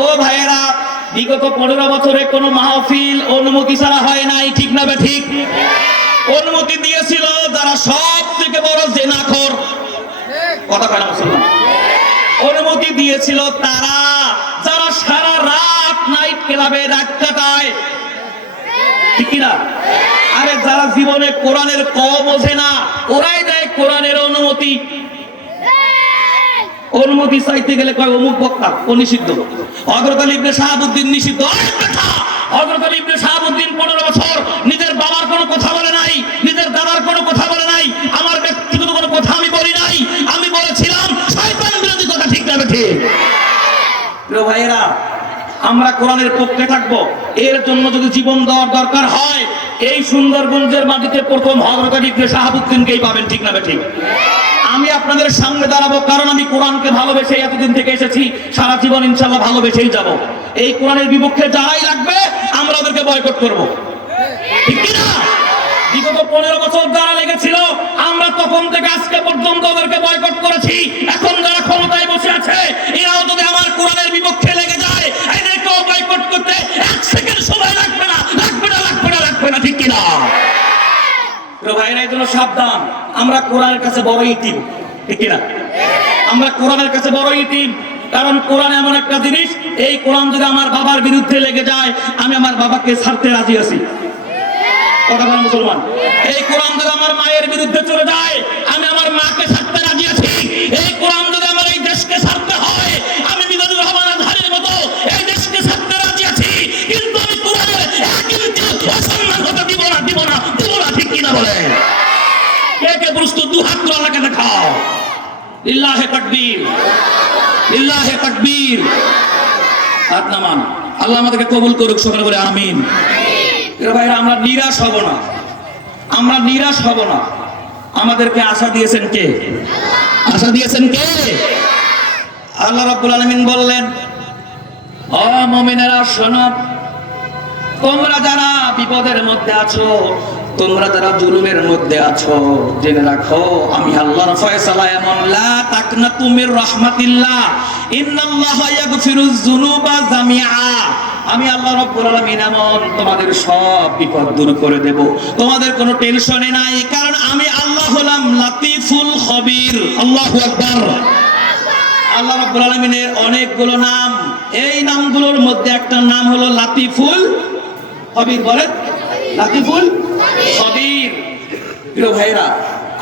ও ভাইয়েরা, বিগত পনেরো বছরে কোনো মাহফিল অনুমতি ছাড়া হয় নাই, ঠিক না ঠিক? অনুমতি দিয়েছিল যারা সব থেকে বড় জেনাখর। কথা না মুসলমান? অনুমতি দিয়েছিল তারা যারা সারা রাত নাইট ক্লাবে রাত কাটায়। ঠিক কিনা আরে যারা জীবনে কোরআনের ক বোঝে না, ওরাই দেয় কোরআনের অনুমতি চাইতে গেলে কয়, অমুক বক্তা, ও নিষিদ্ধ। হজরত আলী ইবনে শাহাবুদ্দিন নিষিদ্ধ। হজরত আলী ইবনে শাহাবুদ্দিন পনেরো বছর নিজের বাবার কোনো কথা বলে নাই, নিজের দাদার কোনো কথা বলে নাই, আমার ব্যক্তিগত কোনো কথা আমি বলি নাই, আমি বলেছিলাম, শয়তান বিরোধী কথা ঠিক না ঠিক প্রিয় ভাইয়েরা, আমরা কোরআনের পক্ষে থাকব। এর জন্য যদি জীবন দেওয়ার দরকার হয়, এই সুন্দরগঞ্জের মাটিতে প্রথম হজরত আলী ইবনে শাহাবুদ্দিনকেই পাবেন ঠিক না ঠিক আমি আপনাদের সামনে দাঁড়াবো কারণ আমি কোরআনকে ভালোবেসে এতদিন থেকে এসেছি, সারা জীবন ইনশাল্লাহ ভালোবেসেই যাব। এই কোরআনের বিপক্ষে যারাই লাগবে, আমরা ওদেরকে বয়কট করব। ঠিক কি না? বিগত পনেরো বছর যারা লেগেছিল, আমরা তখন থেকে আজকে পর্যন্ত ওদেরকে বয়কট করেছি। এখন যারা ক্ষমতায় বসে আছে, এরাও যদি আমার কোরআনের বিপক্ষে লেগে যায়, এদেরকেও বয়কট করতে এক সেকেন্ড সময় লাগবে না লাগবে না লাগবে না লাগবে না, ঠিক কিনা ভাইরা এই জন্য সাবধান। আমরা কোরআনের কাছে বড় ইতিম ঠিক কিনা? আমরা কোরআনের কাছে বড় ইতিম কারণ কোরআন এমন একটা জিনিস, এই কোরআন যদি আমার বাবার বিরুদ্ধে লেগে যায়, আমি আমার বাবাকে ছাড়তে রাজি আছি। কথা বলেন মুসলমান। এই কোরআন যদি আমার মায়ের বিরুদ্ধে কে কে প্রস্তুত দু হাত করে আল্লাহকে দেখাও। ইল্লাহে তাকবীর। ইল্লাহে তাকবীর। হাত নামান। আল্লাহ আমাদেরকে কবুল করুক, সকাল করে আমিন। ভাইরা, আমরা নিরাশ হব না। আমরা নিরাশ হব না। আমাদেরকে আশা দিয়েছেন কে? আশা দিয়েছেন কে? আল্লাহ রাব্বুল আলামিন বললেন, ও মুমিনেরা, শোনো। তোমরা যারা বিপদের মধ্যে আছো তোমরা যারা জুলুমের মধ্যে আছো, জেনে রাখো, আমি আল্লাহর ফয়সালা এমন, লা তাকনাতু মির রাহমাতিল্লাহ, ইন্নাল্লাহা ইয়াগফিরুজ যুনুবা জামিআ। আমি আল্লাহ রাব্বুল আলামিন এমন, তোমাদের সব বিপদ দূর করে দেব। তোমাদের কোনো টেনশনে নাই, কারণ আমি আল্লাহ হলাম লাতিফুল খবির। আল্লাহু আকবার। আল্লাহ রাব্বুল আলামিনের অনেকগুলো নাম, এই নামগুলোর মধ্যে একটা নাম হলো লাতিফুল খবির বলেন? লাতিফুল প্রিয় ভাইরা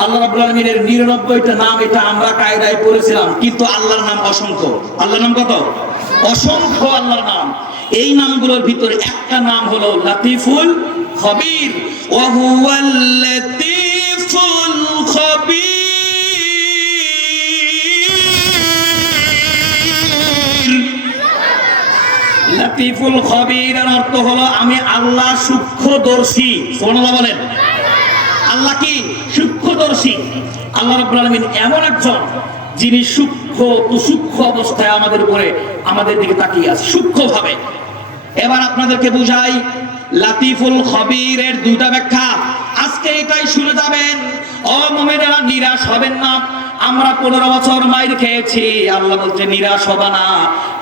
আল্লাহ রাব্বুল 99টা নাম এটা আমরা কায়দায় পড়েছিলাম, কিন্তু আল্লাহর নাম অসংখ্য। আল্লাহর নাম কত? অসংখ্য আল্লাহর নাম। এই নামগুলোর ভিতরে একটা নাম হলো লাতিফুল খবির। ওয়া হুয়াল লাতিফুল খবির। লাতিফুল খবির অর্থ হলো আমি আল্লাহ সূক্ষ্মদর্শী। সোনালা বলেন। আল্লাহ কি সূক্ষ্মদর্শী? আল্লাহ রাব্বুল আলামিন এমন একজন যিনি সূক্ষ্ম সূক্ষ্ম অবস্থায় আমাদের উপরে, আমাদের দিকে তাকিয়ে আছে, সূক্ষ্মভাবে। এবার আপনাদেরকে বুঝাই, লাতিফুল খবিরের দুইটা ব্যাখ্যা। আজকে এটাই শুনে যাবেন অমুমিনেরা নিরাশ হবেন না। আমরা পনেরো বছর মাইর খেয়েছি। আল্লাহ বলছে, নিরাশ হবা না,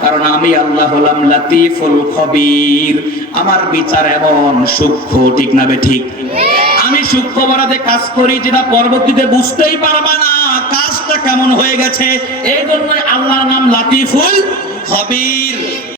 কারণ আমি আল্লাহ হলাম লাতিফুল খবির। আমার বিচার এমন সূক্ষ্ম, ঠিক না বে ঠিক? সূক্ষ্ম কাজ করি, যেটা পরবর্তীতে বুঝতেই পারবা না, কাজটা কেমন হয়ে গেছে। এই জন্য আল্লাহর নাম লাতিফুল খবির।